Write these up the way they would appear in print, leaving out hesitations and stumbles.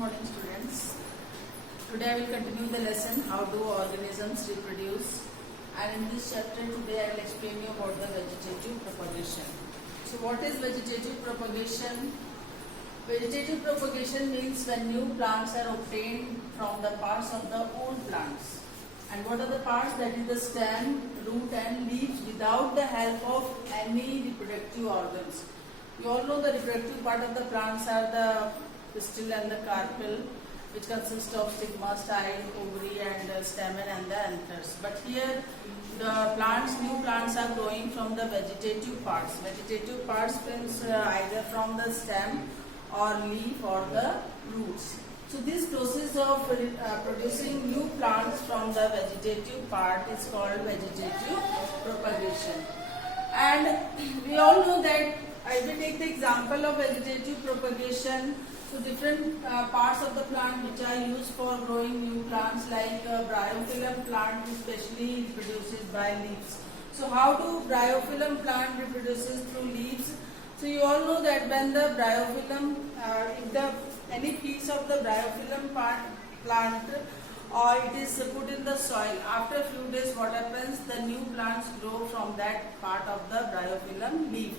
morning students. Today I will continue the lesson how do organisms reproduce, and in this chapter today I will explain you about the vegetative propagation. So what is vegetative propagation? Vegetative propagation means when new plants are obtained from the parts of the old plants. And what are the parts? That is the stem, root and leaves without the help of any reproductive organs. You all know the reproductive part of the plants are the pistil and the carpel, which consist of stigma, style, ovary and stamen and the anthers. But here the new plants are growing from the vegetative parts. Vegetative parts means either from the stem or leaf or the roots. So this process of producing new plants from the vegetative part is called vegetative propagation. And we all know that I will take the example of vegetative propagation. So different parts of the plant which are used for growing new plants, like bryophyllum plant especially reproduces by leaves. So how do bryophyllum plant reproduces through leaves? So you all know that when the bryophyllum, any piece of the bryophyllum plant or it is put in the soil, after a few days what happens, the new plants grow from that part of the bryophyllum leaf.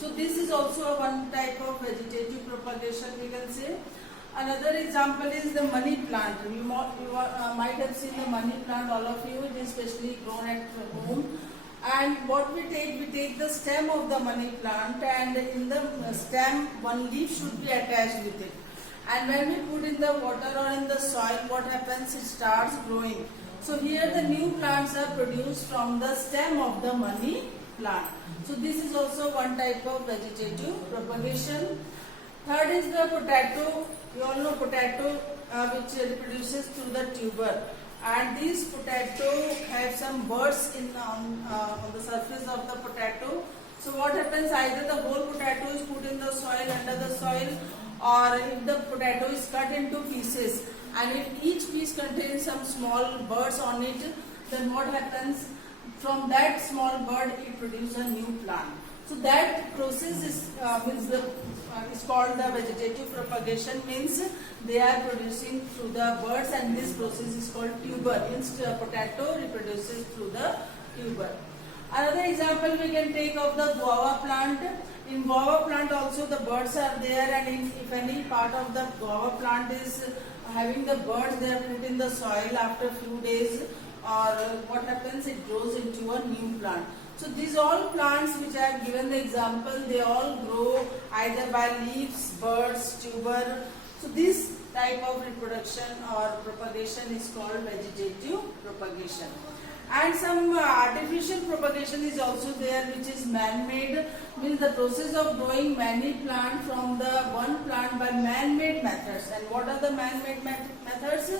So this is also one type of vegetative propagation, we can say. Another example is the money plant. You might have seen the money plant, all of you. It is especially grown at home. And what we take the stem of the money plant, and in the stem one leaf should be attached with it. And when we put in the water or in the soil, what happens? It starts growing. So here the new plants are produced from the stem of the money plant. So this is also one type of vegetative propagation. Third is the potato. You all know potato which reproduces through the tuber. And these potato have some burrs on the surface of the potato. So what happens? Either the whole potato is put in the soil, under the soil, or if the potato is cut into pieces and if each piece contains some small burrs on it, then what happens? From that small bud it produces a new plant. So that process is called the vegetative propagation, means they are producing through the buds, and this process is called tuber. Means potato reproduces through the tuber. Another example we can take of the guava plant. In guava plant also the buds are there, and if any part of the guava plant is having the buds, they are put in the soil after a few days, or what happens, it grows into a new plant. So these all plants which I have given the example, they all grow either by leaves, buds, tuber. So this type of reproduction or propagation is called vegetative propagation. And some artificial propagation is also there, which is man-made, means the process of growing many plants from the one plant by man-made methods. And what are the man-made methods?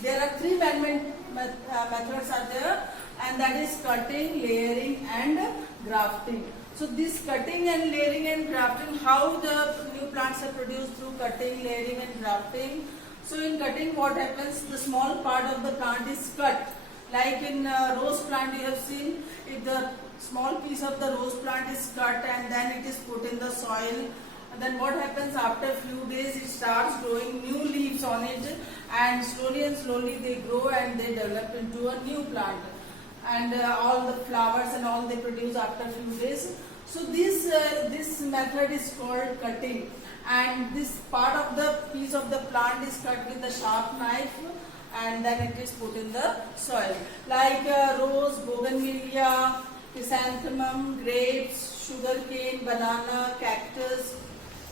There are three man-made methods are there, and that is cutting, layering and grafting. So this cutting and layering and grafting, how the new plants are produced through cutting, layering and grafting. So in cutting what happens, the small part of the plant is cut. Like in rose plant you have seen, if the small piece of the rose plant is cut and then it is put in the soil, then what happens, after a few days it starts growing new leaves on it, and slowly they grow and they develop into a new plant, and all the flowers and all they produce after a few days. So this method is called cutting, and this part of the piece of the plant is cut with a sharp knife and then it is put in the soil. Like rose, bougainvillea, chrysanthemum, grapes, sugarcane, banana, cactus.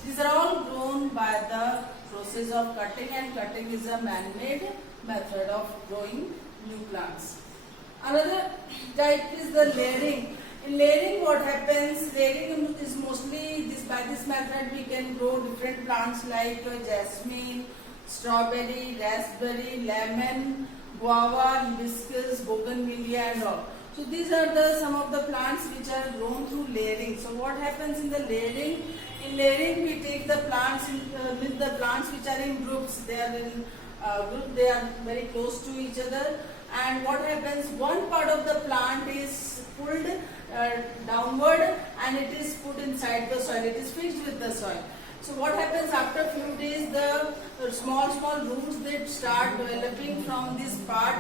These are all grown by the process of cutting, and cutting is a man-made method of growing new plants. Another type is the layering. In layering what happens, layering is mostly by this method we can grow different plants like jasmine, strawberry, raspberry, lemon, guava, hibiscus, bougainvillea and all. So these are some of the plants which are grown through layering. So what happens in the layering? In layering we take the plants with the plants which are in groups. They are in group. They are very close to each other. And what happens? One part of the plant is pulled downward and it is put inside the soil. It is fixed with the soil. So what happens after a few days, the small roots they start developing from this part,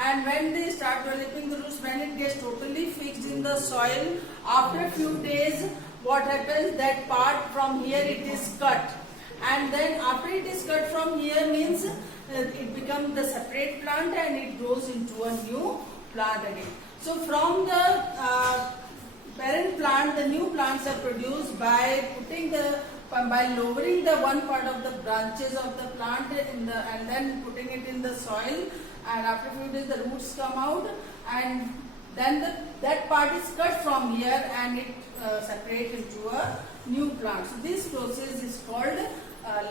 and when they start developing the roots, when it gets totally fixed in the soil, after a few days what happens, that part from here it is cut, and then after it is cut from here means it becomes the separate plant and it grows into a new plant again. So from the parent plant, the new plants are produced by lowering the one part of the branches of the plant and then putting it in the soil, and after a few days the roots come out, and then that part is cut from here and it separates into a new plant. So this process is called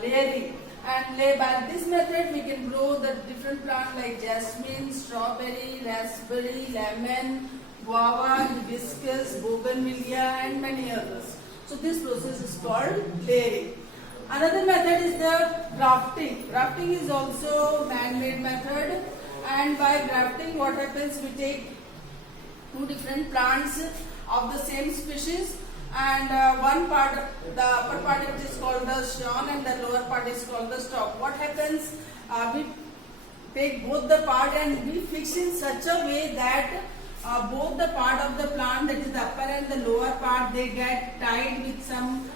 layering, and by this method we can grow the different plants like jasmine, strawberry, raspberry, lemon, guava, hibiscus, bougainvillea and many others. So this process is called layering. Another method is the grafting. Grafting is also man-made method, and by grafting what happens, we take two different plants of the same species, and one part, the upper part it is called the scion and the lower part is called the stalk. What happens, we take both the part and we fix in such a way that both the part of the plant, that is the upper and the lower part, they get tied with some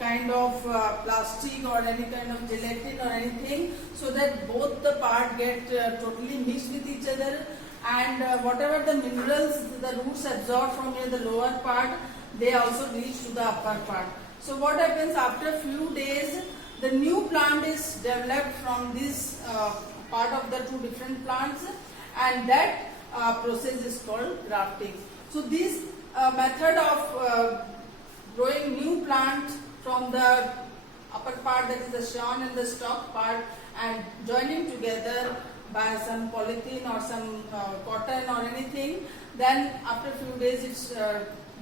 kind of plastic or any kind of gelatin or anything, so that both the part get totally mixed with each other, and whatever the minerals the roots absorb from here, the lower part, they also reach to the upper part. So what happens, after a few days the new plant is developed from this part of the two different plants, and that process is called grafting. So this method of growing new plant from the upper part, that is the scion and the stalk part, and joining together by some polythene or some cotton or anything, then after a few days it's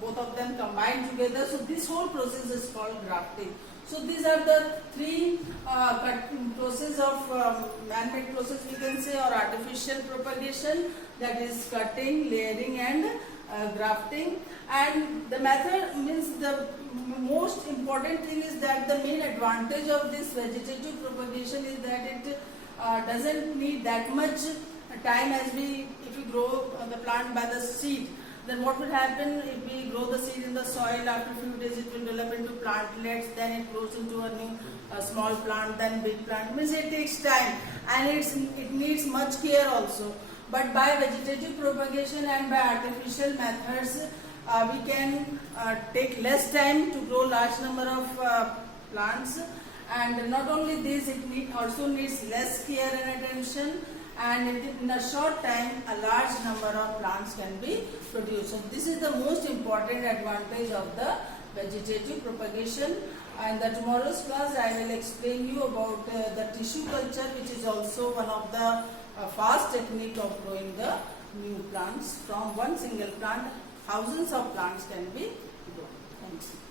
both of them combined together. So this whole process is called grafting. So these are the three process of man-made process we can say, or artificial propagation, that is cutting, layering and grafting. And the method means the most important thing is that the main advantage of this vegetative propagation is that it doesn't need that much time as if we grow the plant by the seed. Then what will happen, if we grow the seed in the soil, after a few days it will develop into plantlets, then it grows into a new small plant, then big plant. Means it takes time and it needs much care also. But by vegetative propagation and by artificial methods, we can take less time to grow large number of plants, and not only this, it also needs less care and attention, and in a short time a large number of plants can be produced. So this is the most important advantage of the vegetative propagation. And in tomorrow's class I will explain you about the tissue culture, which is also one of the fast technique of growing the new plants. From one single plant, thousands of plants can be grown. Thank you.